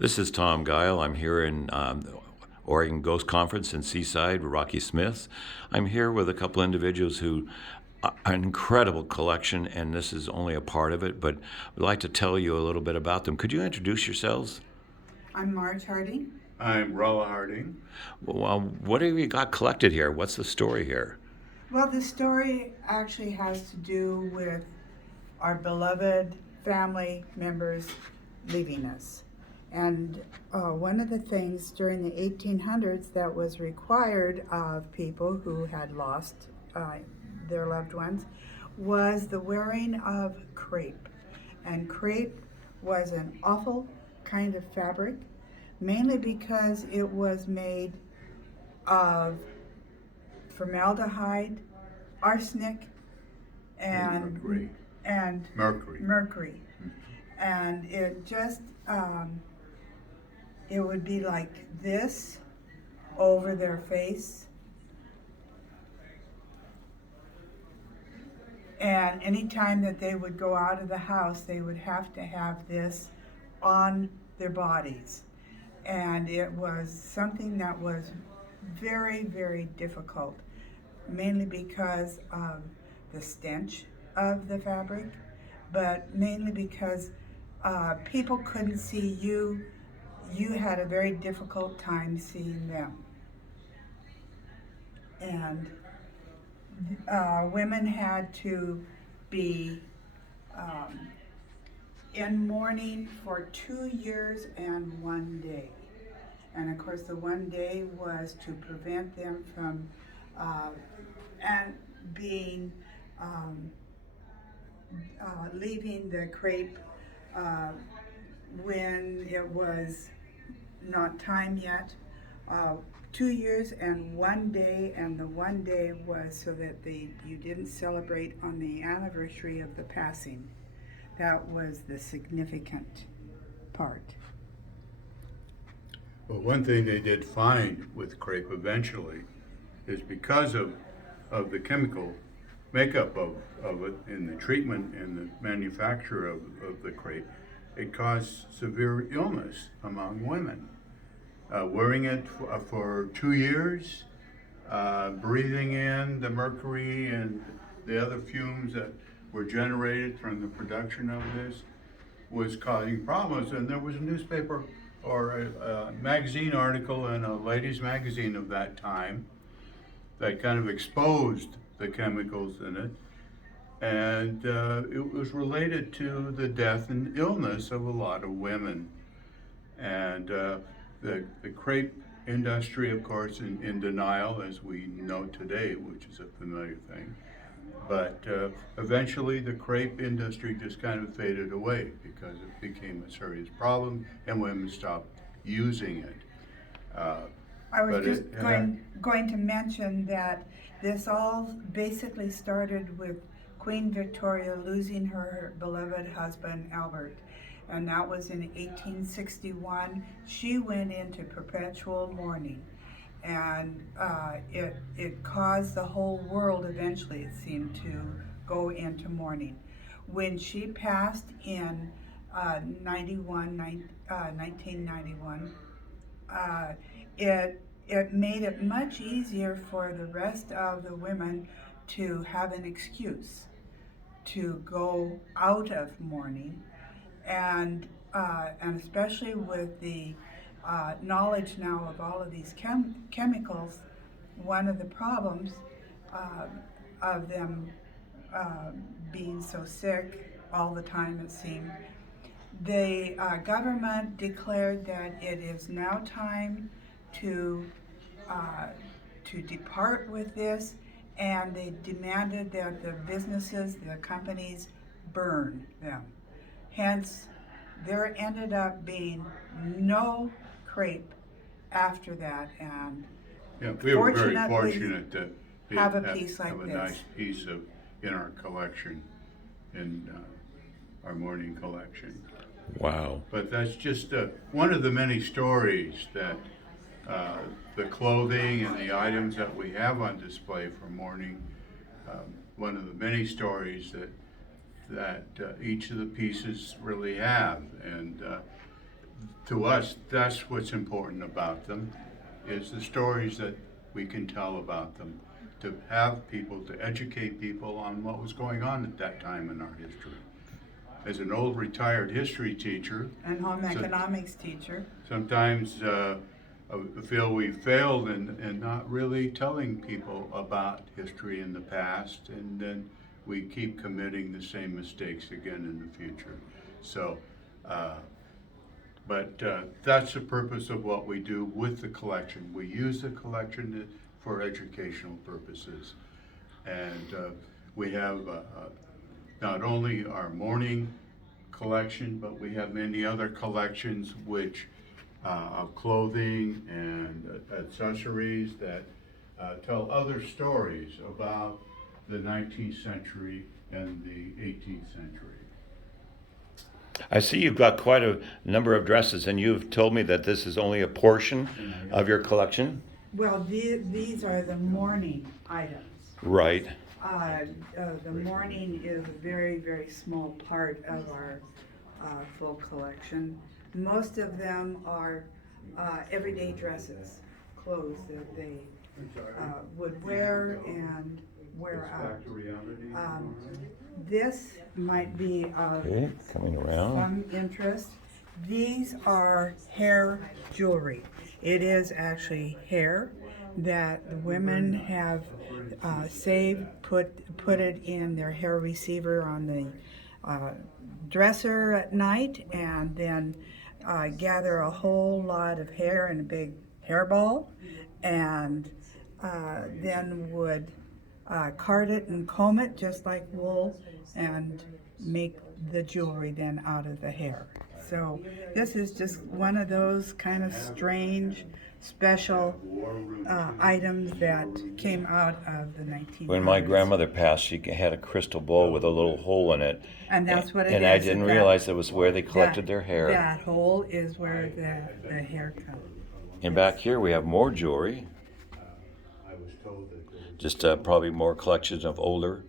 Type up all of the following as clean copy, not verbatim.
This is Tom Guile. I'm here in the Oregon Ghost Conference in Seaside, Rocky Smiths. I'm here with a couple individuals who an incredible collection, and this is only a part of it, but I'd like to tell you a little bit about them. Could you introduce yourselves? I'm Marge Harding. I'm Rolla Harding. Well, what have you got collected here? What's the story here? Well, the story actually has to do with our beloved family members leaving us. And one of the things during the 1800s that was required of people who had lost their loved ones was the wearing of crepe. And crepe was an awful kind of fabric, mainly because it was made of formaldehyde, arsenic, and Mercury. and Mercury. mercury. And it just it would be like this over their face. And anytime that they would go out of the house, they would have to have this on their bodies. And it was something that was very, very difficult, mainly because of the stench of the fabric, but mainly because people couldn't see you. You had a very difficult time seeing them. And women had to be in mourning for 2 years and 1 day. And of course, the 1 day was to prevent them from and being leaving the crepe when it was not time yet. 2 years and 1 day, and the 1 day was so that you didn't celebrate on the anniversary of the passing. That was the significant part. Well, one thing they did find with crepe eventually is because of the chemical makeup of it in the treatment and the manufacture of the crepe, it caused severe illness among women. Wearing it for 2 years, breathing in the mercury and the other fumes that were generated from the production of this was causing problems. And there was a newspaper or a magazine article in a ladies' magazine of that time that kind of exposed the chemicals in it. And it was related to the death and illness of a lot of women. And the crepe industry, of course, in denial, as we know today, which is a familiar thing. But eventually the crepe industry just kind of faded away because it became a serious problem and women stopped using it. I was But just it- going to mention that this all basically started with Queen Victoria losing her beloved husband Albert, and that was in 1861. She went into perpetual mourning, and it caused the whole world eventually, it seemed, to go into mourning. When she passed in 1991, it made it much easier for the rest of the women to have an excuse to go out of mourning, and especially with the knowledge now of all of these chemicals, one of the problems uh, of them uh, being so sick all the time, it seemed, the government declared that it is now time to uh, to depart with this, and they demanded that the businesses, the companies, burn them. Hence, there ended up being no crepe after that, and Yeah, we were very fortunately fortunate to have a piece like have a this. nice piece in our collection, in our mourning collection. Wow. But that's just one of the many stories that the clothing and the items that we have on display for mourning. One of the many stories that each of the pieces really have, and to us, that's what's important about them, is the stories that we can tell about them, to have people, to educate people on what was going on at that time in our history. As an old retired history teacher, And home So- economics teacher. sometimes I feel we failed in not really telling people about history in the past, and then we keep committing the same mistakes again in the future. So, but that's the purpose of what we do with the collection. We use the collection for educational purposes. And we have not only our mourning collection, but we have many other collections which of clothing and accessories that tell other stories about the 19th century and the 18th century. I see you've got quite a number of dresses, and you've told me that this is only a portion of your collection. Well, these are the mourning items. Right. The mourning is a very, very small part of our full collection. Most of them are everyday dresses, clothes that they would wear and wear out. This might be of Okay, coming around. some interest. These are hair jewelry. It is actually hair that the women have saved, put it in their hair receiver on the dresser at night, and then gather a whole lot of hair in a big hairball, and then would card it and comb it just like wool, and make the jewelry then out of the hair. So this is just one of those kind of strange, special items that came out of the 1900s. When my grandmother passed, she had a crystal bowl with a little hole in it. And that's what it and is. I didn't realize it was where they collected their hair. That hole is where the hair comes. And back here we have more jewelry. Just probably more collections of older,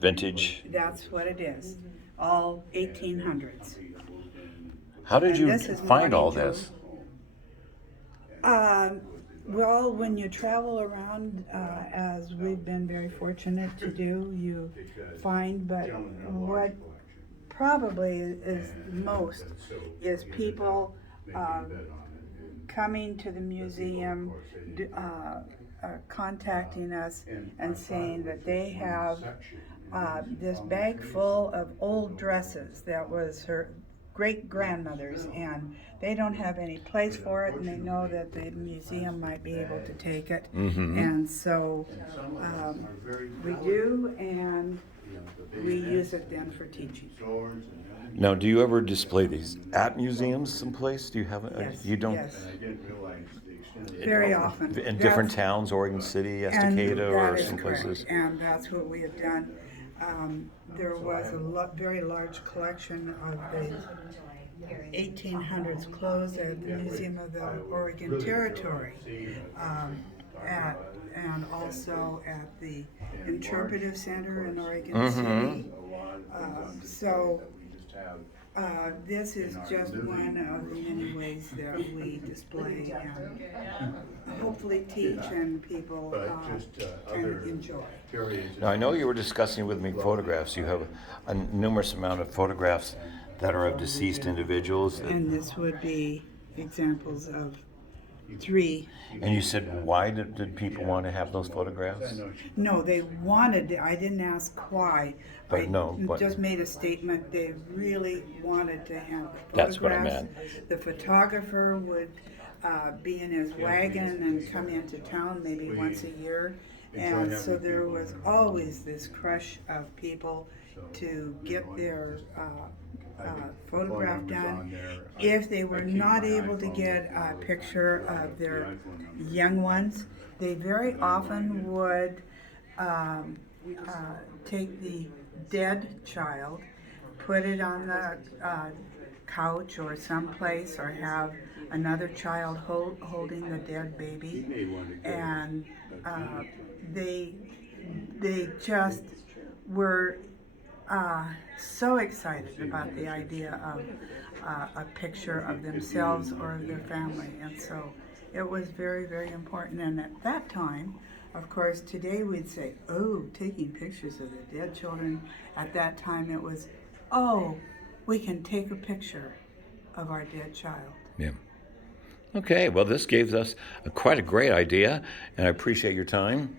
vintage. That's what it is. All 1800s. How did And you this is find all mourning this? Well, when you travel around, as we've been very fortunate to do, you find, but what probably is most is people coming to the museum, contacting us and saying that they have this bag full of old dresses that was her great-grandmother's, and they don't have any place for it, and they know that the museum might be able to take it. And so we do, and we use it then for teaching. Now, do you ever display these at museums someplace? Do you have? Yes, You don't. yes. Very often. In different That's- towns, Oregon City, and Estacada, that or is some correct, places. and that's what we have done. There was a very large collection of the 1800s clothes at the Museum of the Oregon Territory, and also at the Interpretive Center in Oregon City. So this is just one of the many ways that we display and hopefully teach and people can enjoy. Now, I know you were discussing with me photographs. You have a numerous amount of photographs that are of deceased individuals. And this would be examples of 3. And you said, why did people want to have those photographs? No, they wanted, I didn't ask why. But I no, but- just made a statement, they really wanted to have the That's what I photographs. The photographer would be in his wagon and come into town maybe once a year. And so there was always this crush of people to get their photograph done. If they were not able to get a picture of their young ones, they very often would take the dead child, put it on the couch or someplace, or have another child holding the dead baby, and they just were so excited about the idea of a picture of themselves or of their family. And so it was very, very important. And at that time, of course, today we'd say, oh, taking pictures of the dead children. At that time it was, oh, we can take a picture of our dead child. Yeah. Okay, well, this gave us quite a great idea, and I appreciate your time.